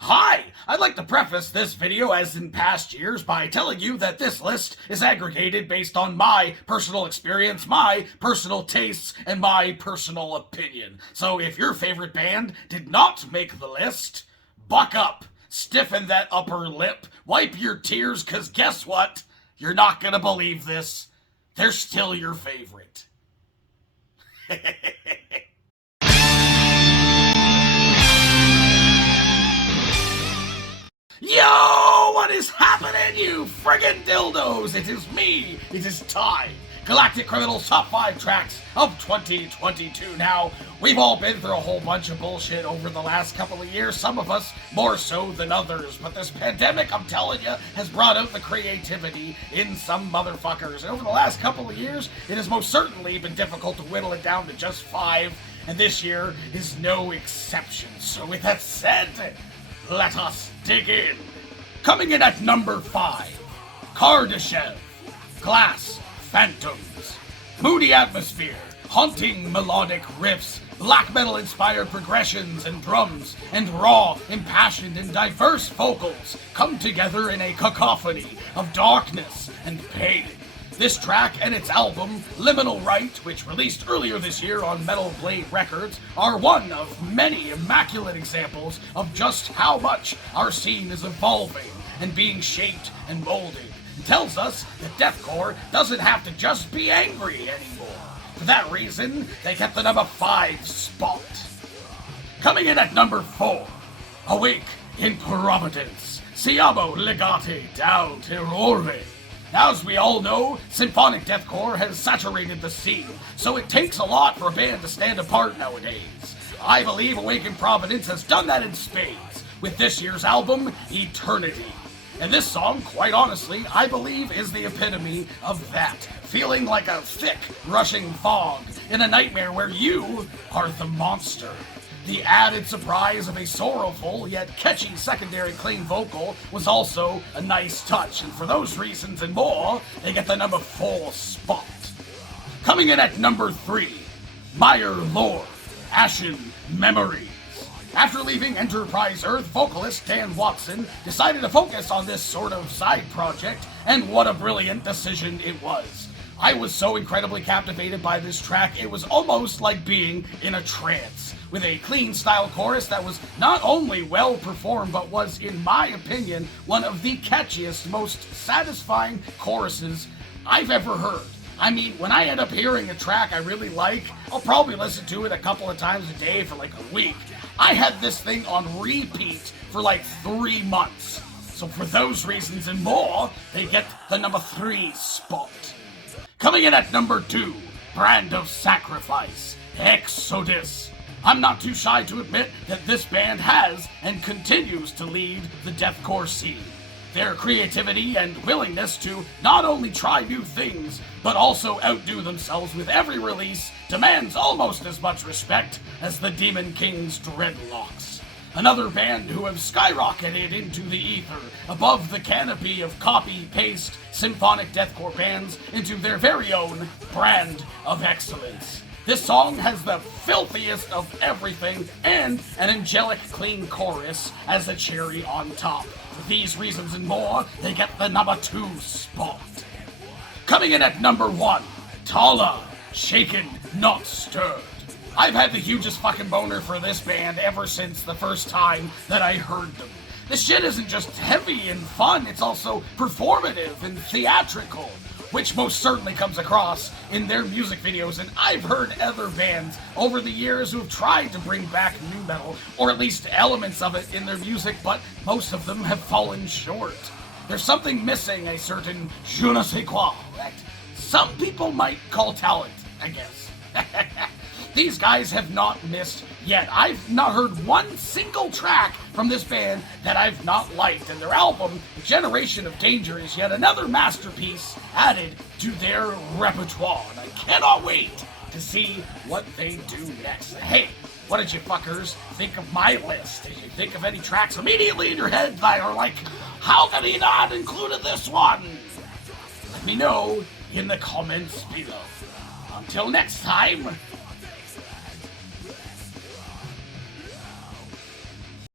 Hi! I'd like to preface this video, as in past years, by telling you that this list is aggregated based on my personal experience, my personal tastes, and my personal opinion. So if your favorite band did not make the list, buck up, stiffen that upper lip, wipe your tears, cause guess what? You're not gonna believe this. They're still your favorite. Yo, what is happening, you friggin' dildos? It is me, it is Ty, Galactic Criminal's Top 5 Tracks of 2022. Now, we've all been through a whole bunch of bullshit over the last couple of years, some of us more so than others, but this pandemic, I'm telling you, has brought out the creativity in some motherfuckers. And over the last couple of years, it has most certainly been difficult to whittle it down to just 5, and this year is no exception. So with that said, let us dig in. Coming in at number 5, Kardashev, Glass Phantoms. Moody atmosphere, haunting melodic riffs, black metal inspired progressions and drums, and raw, impassioned, and diverse vocals come together in a cacophony of darkness and pain. This track and its album, Liminal Right, which released earlier this year on Metal Blade Records, are one of many immaculate examples of just how much our scene is evolving and being shaped and molded. It tells us that deathcore doesn't have to just be angry anymore. For that reason, they get the number 5 spot. Coming in at number 4, Awake in Providence, Siamo legati dal terrore. Now, as we all know, symphonic deathcore has saturated the scene, so it takes a lot for a band to stand apart nowadays. I believe Awake in Providence has done that in spades with this year's album, Eternity. And this song, quite honestly, I believe is the epitome of that. Feeling like a thick, rushing fog in a nightmare where you are the monster. The added surprise of a sorrowful yet catchy secondary clean vocal was also a nice touch, and for those reasons and more, they get the number 4 spot. Coming in at number 3, Meyer Lore, Ashen Memories. After leaving Enterprise Earth, vocalist Dan Watson decided to focus on this sort of side project, and what a brilliant decision it was. I was so incredibly captivated by this track, it was almost like being in a trance, with a clean style chorus that was not only well performed, but was, in my opinion, one of the catchiest, most satisfying choruses I've ever heard. I mean, when I end up hearing a track I really like, I'll probably listen to it a couple of times a day for like a week. I had this thing on repeat for like 3 months. So for those reasons and more, they get the number 3 spot. Coming in at number 2, Brand of Sacrifice, Exodus. I'm not too shy to admit that this band has and continues to lead the deathcore scene. Their creativity and willingness to not only try new things, but also outdo themselves with every release demands almost as much respect as the Demon King's Dreadlocks. Another band who have skyrocketed into the ether above the canopy of copy-paste symphonic deathcore bands into their very own brand of excellence. This song has the filthiest of everything and an angelic clean chorus as a cherry on top. For these reasons and more, they get the number 2 spot. Coming in at number 1, Tala, Shaken Not Stirred. I've had the hugest fucking boner for this band ever since the first time that I heard them. This shit isn't just heavy and fun, it's also performative and theatrical, which most certainly comes across in their music videos, and I've heard other bands over the years who have tried to bring back nu metal, or at least elements of it in their music, but most of them have fallen short. There's something missing, a certain je ne sais quoi, that some people might call talent, I guess. These guys have not missed yet. I've not heard one single track from this band that I've not liked, and their album, Generation of Danger, is yet another masterpiece added to their repertoire, and I cannot wait to see what they do next. Hey, what did you fuckers think of my list? Did you think of any tracks immediately in your head that are like, how could he not included this one? Let me know in the comments below. Until next time,